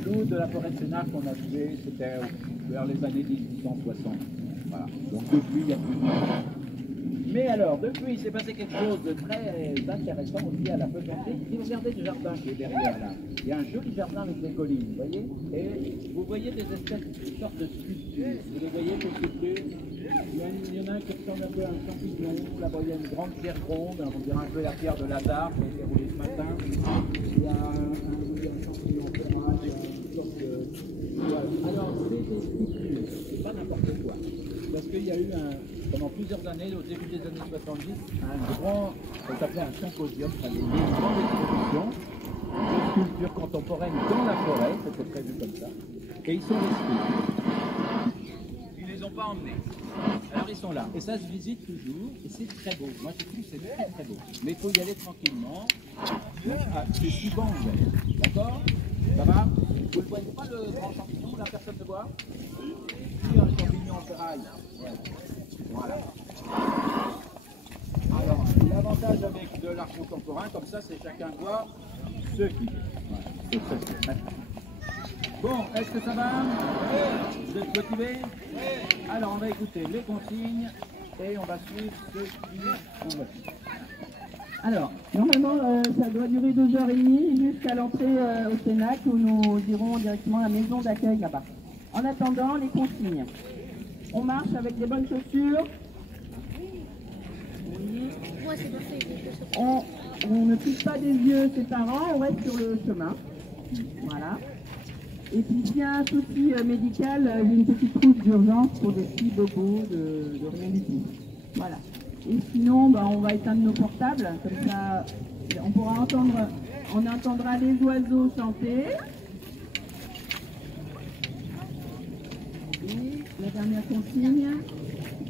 Loup de la forêt de Sénac qu'on a tué, c'était vers les années 1860. Voilà. Donc depuis, il y a plus de... Mais alors, depuis, il s'est passé quelque chose de très intéressant aussi à la Feuillantée. Si vous regardez le jardin qui est derrière là, il y a un joli jardin avec des collines, vous voyez? Et vous voyez des espèces, une sorte de sculptures. Vous les voyez, ces sculptures? Il y en a un qui ressemble un peu à un champignon. Là-bas, il y a une grande pierre ronde, on dirait un peu la pierre de Lazare qui a été roulée ce matin. Il y a un champignon ferrage, il y a une sorte de... Voilà. Alors, c'est des sculptures, c'est pas n'importe quoi. Parce qu'il y a eu pendant plusieurs années, au début des années 70, ça s'appelait un symposium, ça avait une grande exposition de sculptures contemporaines dans la forêt, c'était prévu comme ça, et ils sont restés. Ils ne les ont pas emmenés. Alors ils sont là, et ça se visite toujours, et c'est très beau. Moi je trouve que c'est très très beau. Mais il faut y aller tranquillement. C'est suivant, d'accord? Ça va? Vous ne voyez pas le grand champignon, la personne ne voit? Oui, un champignon en ferraille. Ouais. Voilà. Alors, l'avantage avec de l'art contemporain, comme ça, c'est chacun voit ce qu'il veut. Voilà. Bon, est-ce que ça va? Vous êtes motivés? Alors, on va écouter les consignes et on va suivre ce qu'on va faire. Alors, normalement, ça doit durer 2h30 jusqu'à l'entrée au Sénac où nous irons directement à la maison d'accueil là-bas. En attendant, les consignes. On marche avec des bonnes chaussures. Oui. On ne pique pas des yeux ses parents, on reste sur le chemin. Voilà. Et puis s'il y a un souci médical, j'ai une petite trousse d'urgence pour des petits bobos de rien du tout. Voilà. Et sinon, on va éteindre nos portables, comme ça on pourra on entendra les oiseaux chanter. Et la dernière consigne,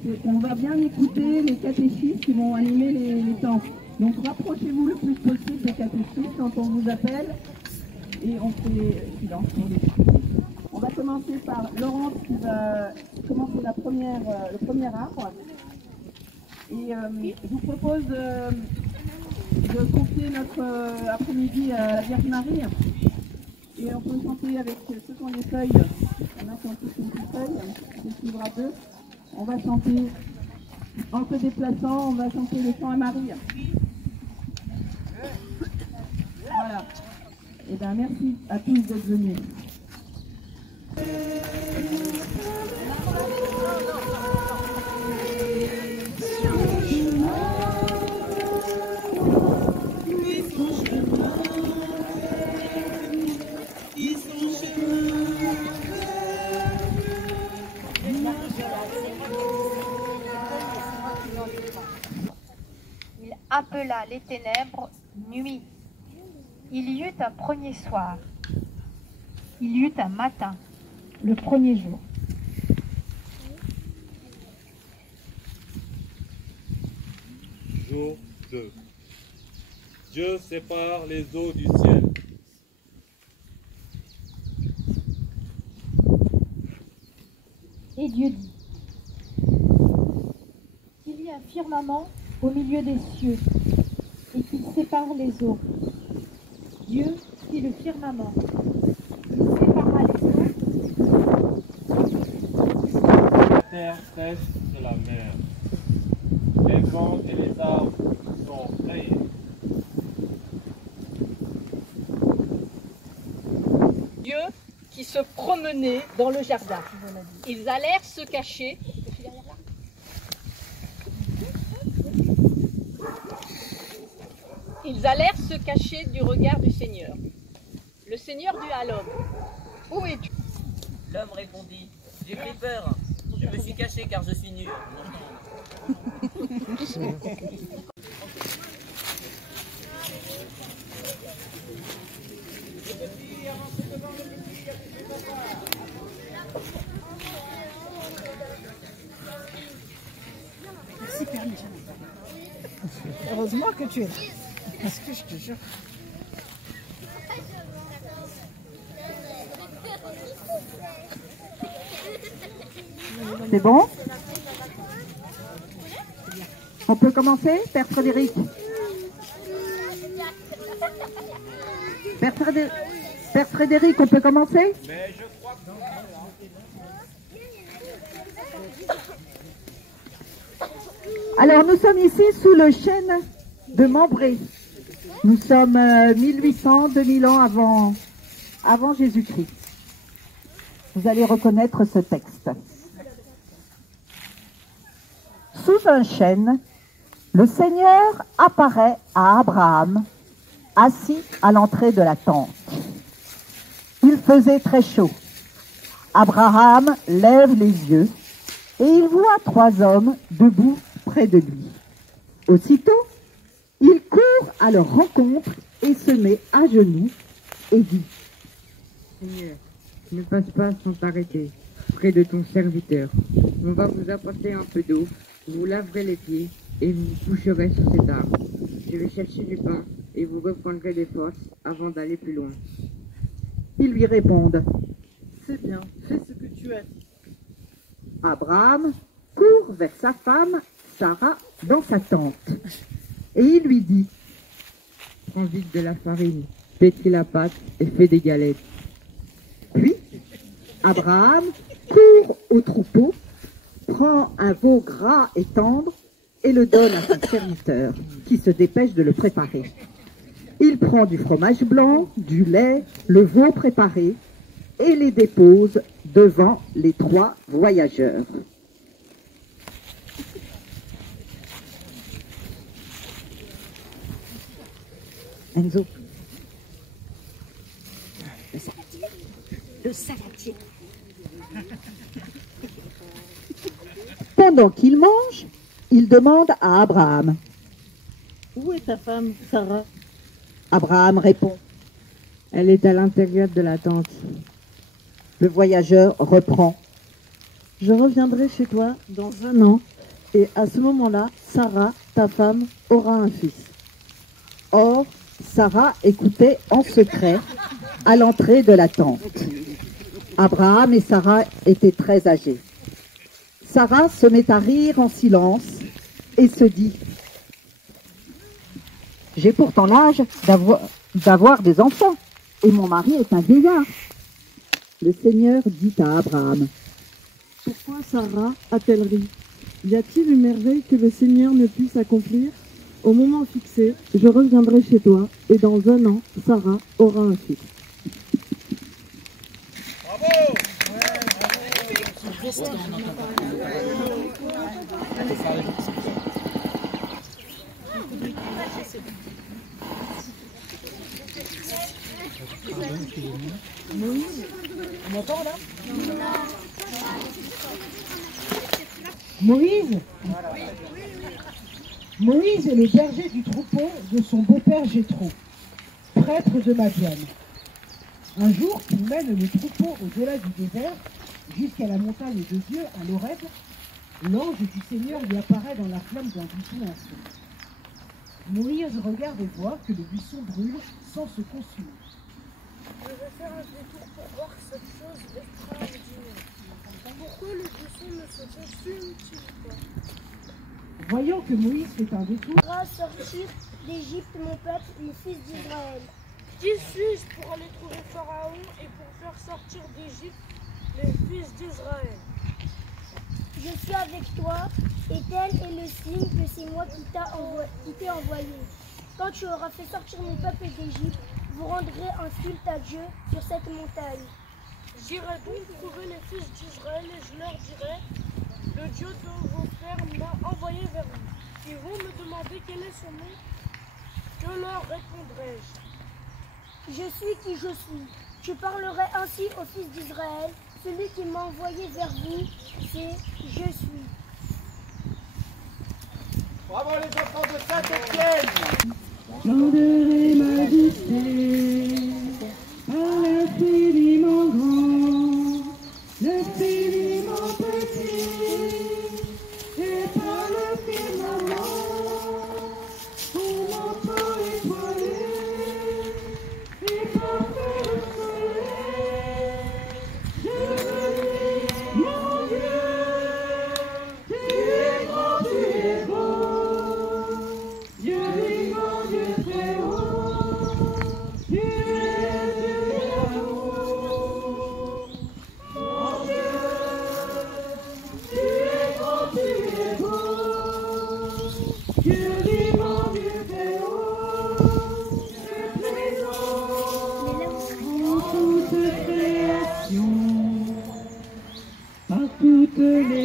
c'est qu'on va bien écouter les catéchistes qui vont animer les temps. Donc rapprochez-vous le plus possible des catéchistes quand on vous appelle et on fait silence pour les écouter. On va commencer par Laurence qui va commencer le premier arbre. Et je vous propose de confier notre après-midi à la Vierge Marie. Et on peut chanter avec ceux qui ont des feuilles. On a chanté une petite feuille, on suivra deux. On va chanter, en se déplaçant, on va chanter le chant à Marie. Voilà. Et bien merci à tous d'être venus. Il appela les ténèbres nuit. Il y eut un premier soir. Il y eut un matin, le premier jour. Jour 2. Dieu sépare les eaux du ciel. Et Dieu dit, qu'il y ait un firmament au milieu des cieux, et qu'il sépare les eaux. Dieu fit le firmament. Il sépara les eaux. La terre sèche de la mer. Les vents et les arbres sont créés. Dieu qui se promenait dans le jardin. Ils allèrent se cacher. Ils allèrent se cacher du regard du Seigneur. Le Seigneur dit à l'homme, « Où es-tu » L'homme répondit, « J'ai pris peur, je me suis caché car je suis nu. » Heureusement que tu es là. Parce que je te jure. C'est bon? On peut commencer, Père Frédéric? Père Père Frédéric, on peut commencer? Mais je crois que Alors, nous sommes ici sous le chêne de Membré. Nous sommes 1800, 2000 ans avant Jésus-Christ. Vous allez reconnaître ce texte. Sous un chêne, le Seigneur apparaît à Abraham, assis à l'entrée de la tente. Il faisait très chaud. Abraham lève les yeux et il voit 3 hommes debout près de lui. Aussitôt, il court à leur rencontre et se met à genoux et dit: Seigneur, ne passe pas sans t'arrêter près de ton serviteur. On va vous apporter un peu d'eau, vous laverez les pieds et vous vous coucherez sur cet arbre. Je vais chercher du pain et vous reprendrez des forces avant d'aller plus loin. Ils lui répondent: C'est bien, fais ce que tu as dit. Abraham court vers sa femme Sarah dans sa tente et il lui dit: Prends vite de la farine, pétris la pâte et fais des galettes. Puis Abraham court au troupeau, prend un veau gras et tendre et le donne à son serviteur qui se dépêche de le préparer. Il prend du fromage blanc, du lait, le veau préparé et les dépose devant les 3 voyageurs. Enzo. Le saladier. Pendant qu'il mange, il demande à Abraham: Où est ta femme, Sarah? Abraham répond: Elle est à l'intérieur de la tente. Le voyageur reprend: Je reviendrai chez toi dans 1 an, et à ce moment-là, Sarah, ta femme, aura un fils. Or, Sarah écoutait en secret à l'entrée de la tente. Abraham et Sarah étaient très âgés. Sarah se met à rire en silence et se dit: J'ai pourtant l'âge d'avoir des enfants, et mon mari est un vieillard. Le Seigneur dit à Abraham: Pourquoi Sarah a-t-elle ri? Y a-t-il une merveille que le Seigneur ne puisse accomplir? Au moment fixé, je reviendrai chez toi, et dans 1 an, Sarah aura un fils. bravo! Moïse est le berger du troupeau de son beau-père Jéthro, prêtre de Madian. Un jour qu'il mène le troupeau au-delà du désert, jusqu'à la montagne de Dieu, à l'Horeb, l'ange du Seigneur lui apparaît dans la flamme d'un buisson en feu. Moïse regarde et voit que le buisson brûle sans se consumer. Je vais faire un détour pour voir cette chose extraordinaire. Pourquoi le buisson ne se consume-t-il pas? Voyant que Moïse fait un détour, Fera sortir d'Égypte mon peuple, les fils d'Israël. Qui suis-je pour aller trouver Pharaon et pour faire sortir d'Égypte les fils d'Israël? Je suis avec toi, et tel est le signe que c'est moi qui t'ai envoyé. Quand tu auras fait sortir mon peuple d'Égypte, vous rendrez un culte à Dieu sur cette montagne. J'irai donc trouver les fils d'Israël et je leur dirai: le Dieu de vos pères m'a envoyé vers vous. Ils vont me demander quel est son nom. Que leur répondrai-je? Je suis qui je suis. Tu parlerai ainsi aux fils d'Israël. Celui qui m'a envoyé vers vous, c'est Je suis. Bravo les enfants de Saint-Étienne! Grandeur et majesté, par l'infiniment grand, l'infiniment petit, et par le firmament, ton manteau étoilé, et parfait le soleil. Je veux dire, mon Dieu, tu es grand, tu es beau, Dieu vivant, Dieu très haut, tu es Dieu.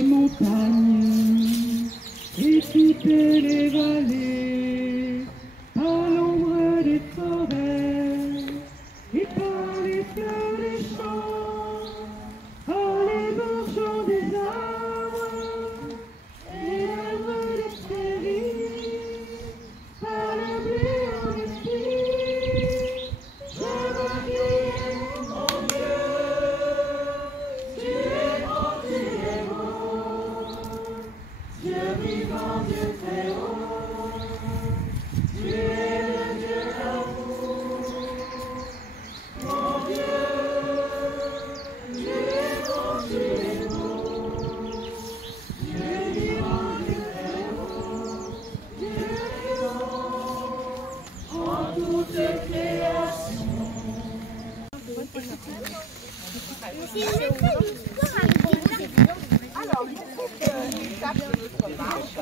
montagnes et toutes les vallées, par l'ombre des forêts et par les fleurs des champs, par les bourgeons des arbres et l'herbe des prairies, par le blé en esprit, je veux crier mon Dieu. Dieu vivant, Dieu très haut, tu es le Dieu d'amour. Mon Dieu, tu es bon, tu es beau. Dieu vivant, Dieu très haut, Dieu vivant, en toute création. Alors, pour cette étape de notre marche,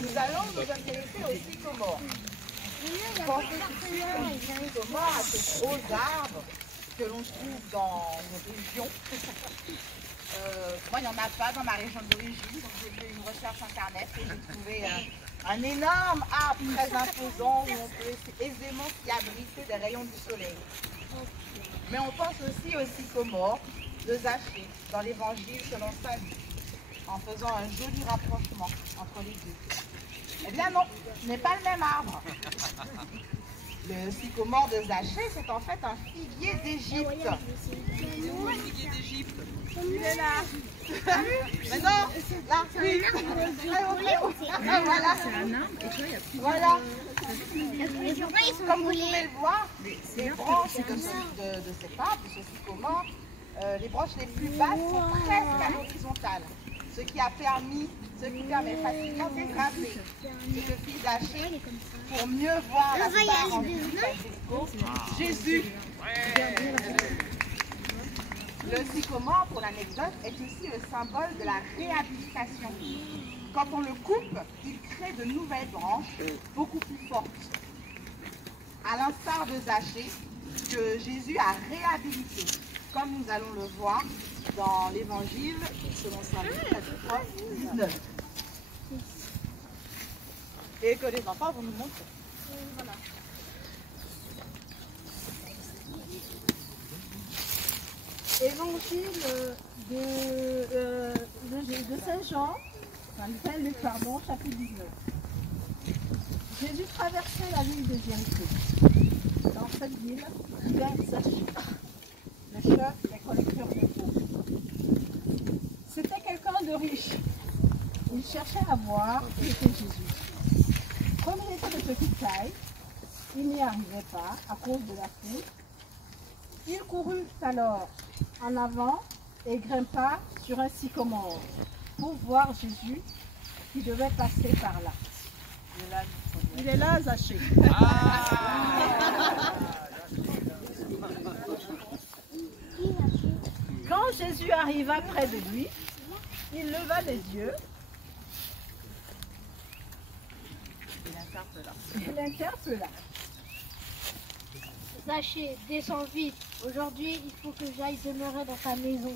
nous allons nous intéresser aux sycomores. Quand on situe les sycomores à ces gros arbres que l'on trouve dans nos régions, moi, il n'y en a pas dans ma région d'origine, donc j'ai fait une recherche internet et j'ai trouvé un énorme arbre très imposant où on peut aisément s'y abriter des rayons du soleil. Mais on pense aussi aux sycomores de Zachée dans l'évangile selon saint Luc, en faisant un joli rapprochement entre les deux. Eh bien non, ce n'est pas le même arbre. Le sycomore de Zachée, c'est en fait un figuier d'Égypte. Où est le figuier d'Égypte? Il est là. Mais non, là, oui. Voilà. Voilà. Comme vous pouvez le voir, les branches de cet arbre, de ce sycomore, les branches les plus basses sont presque à l'horizontale. Ce qui permet facilement de grimper. Et le fils d'Achée, pour mieux voir la star en Jésus. Le sycomore, pour l'anecdote, est aussi le symbole de la réhabilitation. Quand on le coupe, il crée de nouvelles branches beaucoup plus fortes. À l'instar de Zachée, que Jésus a réhabilité, comme nous allons le voir dans l'évangile selon saint Luc, chapitre 19. Et que les enfants vont nous montrer. Voilà. Évangile de Saint Jean, enfin de Saint Luc, pardon, chapitre 19. Jésus traversait la ville de Jéricho. Dans cette ville, il y a Zachée, le chef des collecteurs d'impôts. C'était quelqu'un de riche. Il cherchait à voir qui était Jésus. Comme il était de petite taille, il n'y arrivait pas à cause de la foule. Il courut alors en avant et grimpa sur un sycomore pour voir Jésus qui devait passer par là. Il est là, Zachée. Quand Jésus arriva près de lui, il leva les yeux. Il interpella. Zachée, descends vite. Aujourd'hui, il faut que j'aille demeurer dans ta maison.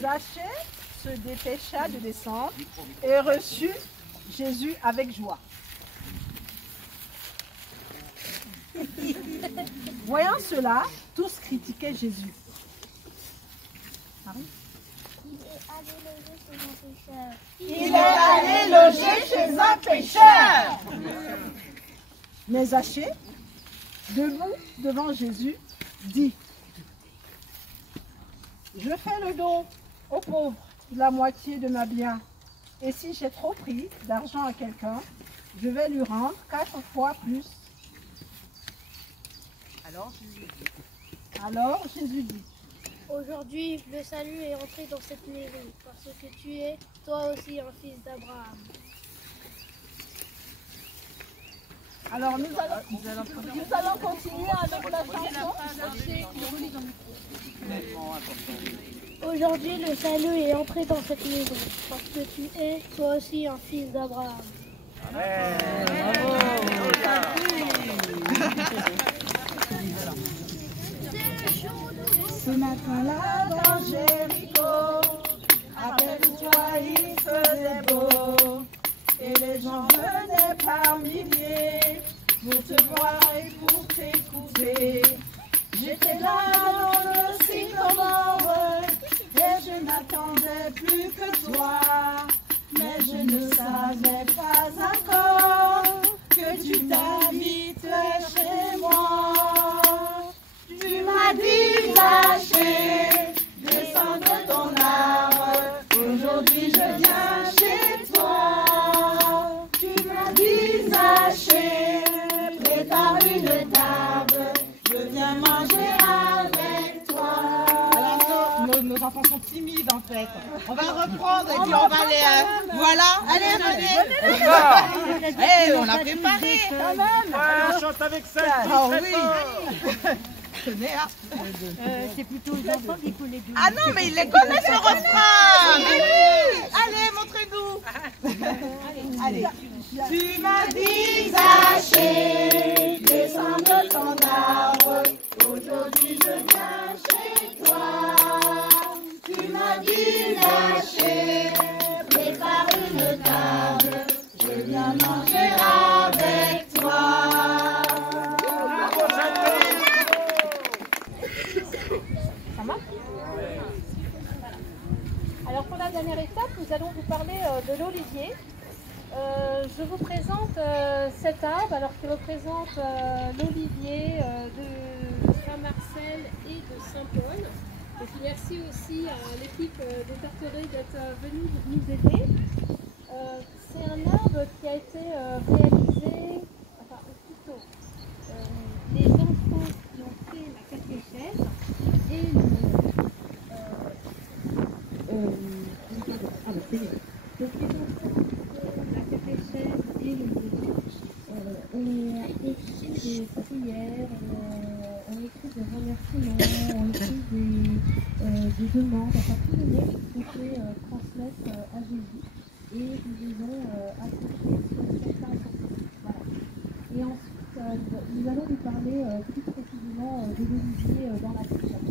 Zachée se dépêcha de descendre et reçut Jésus avec joie. Voyant cela, tous critiquaient Jésus. Il est allé loger chez un pécheur. Mais Zachée, debout devant Jésus, dit: je fais le don aux pauvres de la moitié de ma bien. Et si j'ai trop pris d'argent à quelqu'un, je vais lui rendre 4 fois plus. Alors Jésus dit: aujourd'hui, le salut est entré dans cette maison, parce que tu es, toi aussi, un fils d'Abraham. Alors nous allons continuer avec la chanson. Aujourd'hui, le salut est entré dans cette maison, parce que tu es, toi aussi, un fils d'Abraham. Ce matin-là dans Jéricho, rappelle-toi, il faisait beau, et les gens venaient par milliers pour te voir et pour t'écouter. J'étais là dans le sycomore, et je n'attendais plus que toi, mais je ne savais pas encore que tu t'habiterais chez moi. Tu m'as dit lâcher, descends de ton arbre, aujourd'hui je viens chez toi. Tu m'as dit lâcher, prépare une table, je viens manger avec toi. Alors nos enfants sont timides en fait. On va reprendre et puis on va les... voilà, allez, venez. Hey, on l'a préparé quand même. Ouais, on chante avec ça. Ah oui. C'est plutôt les enfants qui connaissent du. Ah non, mais ils les connaissent le refrain. Mais oui. Allez, montrez-nous. Allez. Tu m'as dit lâcher, descends de ton arbre, aujourd'hui je viens chez toi. Tu m'as dit lâcher, prépare une table, je viens manger avec toi. Ça marche? Alors pour la dernière étape, nous allons vous parler de l'olivier. Je vous présente cet arbre alors qui représente l'olivier de Saint-Marcel et de Saint-Paul. Et puis merci aussi à l'équipe des Tarterets d'être venue nous aider. C'est un arbre qui a été réalisé, enfin ou plutôt les enfants qui ont fait la catéchèse et donc les enfants la catéchèse et le on écrit des prières, on écrit des remerciements, on écrit des demandes, enfin tous les mots qu'on fait transmettre à Jésus et nous les ont associés sur certains sens. Voilà. Et ensuite, nous allons vous parler plus précisément de l'olivier dans la chrétienne.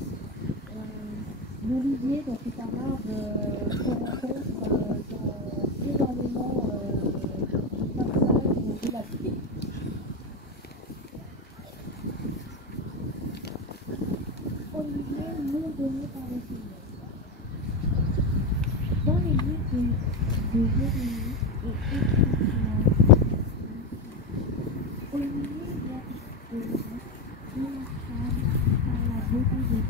L'olivier, donc, est un arbre qu'on rencontre dans énormément de passages de la Bible. Olivier, nom donné par le Seigneur. Dans les livres de Jérémie et Écriture, Olivier vient explorer remarquable par la beauté de Dieu,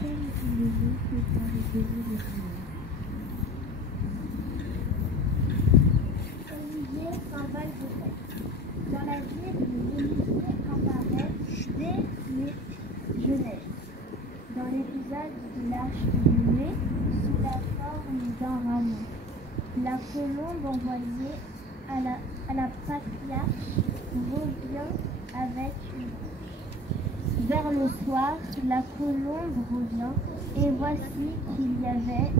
tel qu'il est né que par les données de Dieu. Olivier, symbole de fête. Dans la vie de l'olivier apparaît dès Genèse. Dans l'épisode de l'arche de Noé, sous la forme d'un rameau, la colombe envoyée à la patriarche revient avec une bouche. Vers le soir, la colombe revient et voici qu'il y avait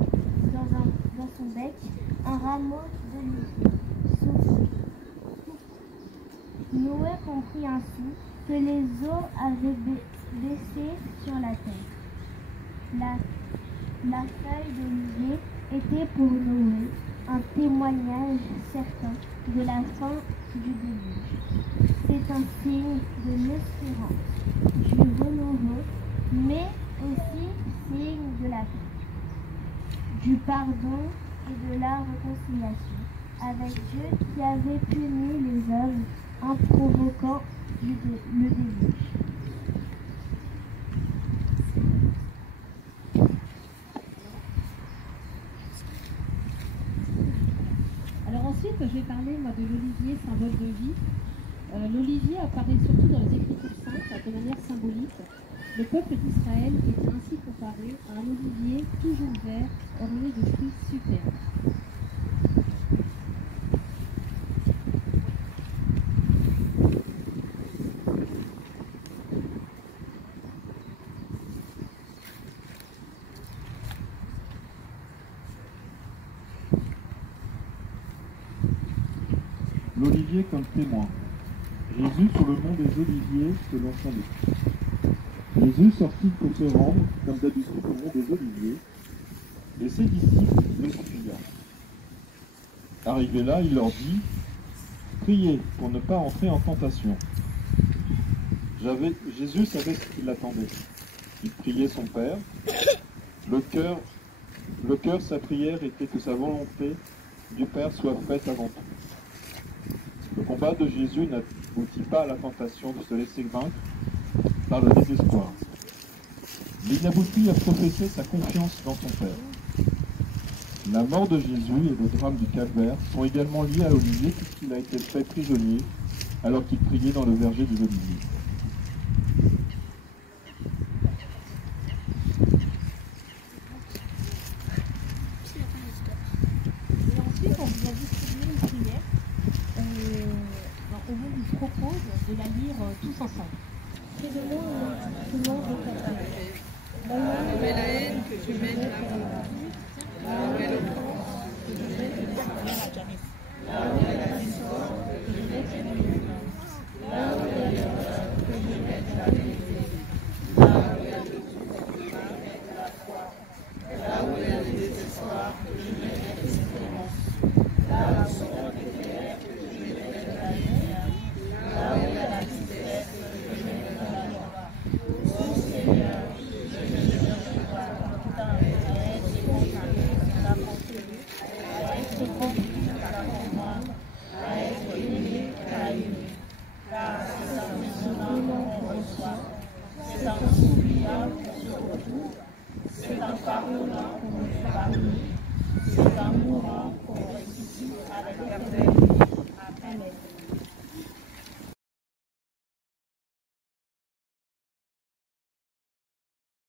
dans son bec un rameau d'olivier. Noé comprit ainsi que les eaux avaient baissé sur la terre. La feuille d'olivier était pour Noé un témoignage certain de la fin du déluge. C'est un signe de l'espérance, du renouveau, mais aussi signe de la paix, du pardon et de la réconciliation avec Dieu qui avait puni les hommes en provoquant le déluge. Alors ensuite, je vais parler moi, de l'olivier, symbole de vie. L'olivier apparaît surtout dans les Écritures saintes de manière symbolique. Le peuple d'Israël est ainsi comparé à un olivier toujours vert, orné de fruits superbes. l'olivier comme témoin. Jésus sur le mont des Oliviers selon saint Luc. Jésus sortit pour se rendre, comme d'habitude, au mont des Oliviers, et ses disciples le suivirent. Arrivé là, il leur dit, « Priez pour ne pas entrer en tentation. » Jésus savait ce qui l'attendait. Il priait son Père. Le cœur, sa prière était que sa volonté du Père soit faite avant tout. Le combat de Jésus n'aboutit pas à la tentation de se laisser vaincre par le désespoir. Mais il aboutit à professer sa confiance dans son Père. La mort de Jésus et le drame du Calvaire sont également liés à l'olivier puisqu'il a été fait prisonnier alors qu'il priait dans le verger des oliviers. Et ensuite, on vous a distribué une prière où on vous propose de la lire tous ensemble. Fais-de-moi un instrument de ta part. Enlevez la haine que je mène la l'éloquence que je mène la discorde que je mène là où il y a l'erreur que je mène la vérité, là où il y a le doute, la foi, là où il y a le désespoir que je mène l'espérance, là où sont les guerres que je mène la lumière, là où il y a la tristesse que je mène la joie. Ô Seigneur, je ne cherche pas à être conquis, à être conquis, à comprendre, à être aimé, à aimer. Car c'est un mouvement qu'on reçoit, c'est un souvenir qu'on se retrouve, c'est un pardonnant qu'on nous pardonne, c'est un mourant qu'on ressuscite avec l'éternel. Amen.